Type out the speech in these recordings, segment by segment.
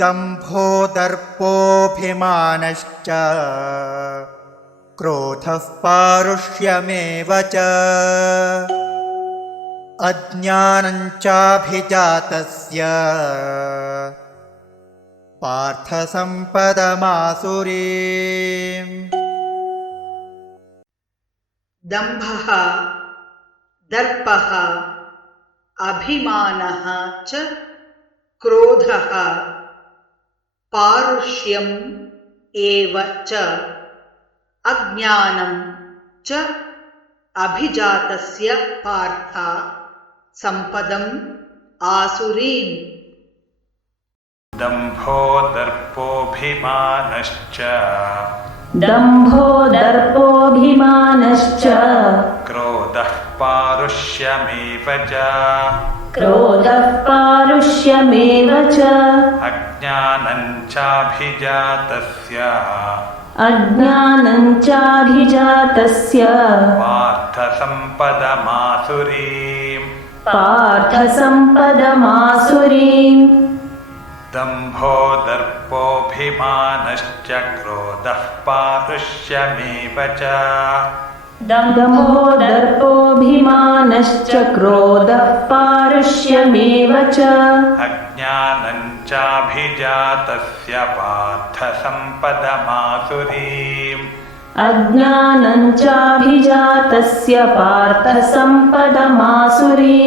दम्भो दर्पोऽभिमानश्च क्रोधः पारुष्यमेव च अज्ञानञ्चाभिजातस्य पार्थसम्पदमासुरी दम्भः दर्पः अभिमानः च क्रोधः पारुष्यम् एव च अज्ञानं च अभिजातस्य पार्था सम्पदम् आसुरीम् दम्भोदर्पोऽभिमानश्च दम्भोदर्पोऽभिमानश्च क्रोधः पारुष्यमेव च क्रोधः पारुष्यमेव च अज्ञानञ्चाभिजातस्य अज्ञानञ्चाभिजातस्य पार्थसम्पदमासुरीम् पार्थसम्पदमासुरीम् दम्भो दर्पोऽभिमानश्च क्रोधः पारुष्यमेव च दमो दर्पोऽभिमानश्च क्रोधः पारुष्यमेव च अज्ञानञ्चाभिजातस्य पार्थसम्पदमासुरीम् अज्ञानञ्चाभिजातस्य पार्थसम्पदमासुरी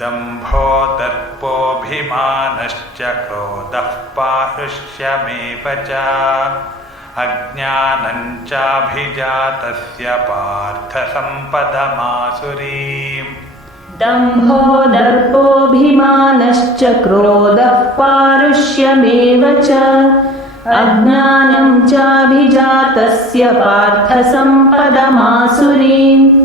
दम्भो दर्पोऽभिमानश्च क्रोधः पाहृष्यमेव च अज्ञानञ्चाभिजातस्य पार्थसम्पदमासुरीम् दम्भो दर्पोऽभिमानश्च क्रोधः पारुष्यमेव च अज्ञानं चाभिजातस्य पार्थसम्पदमासुरी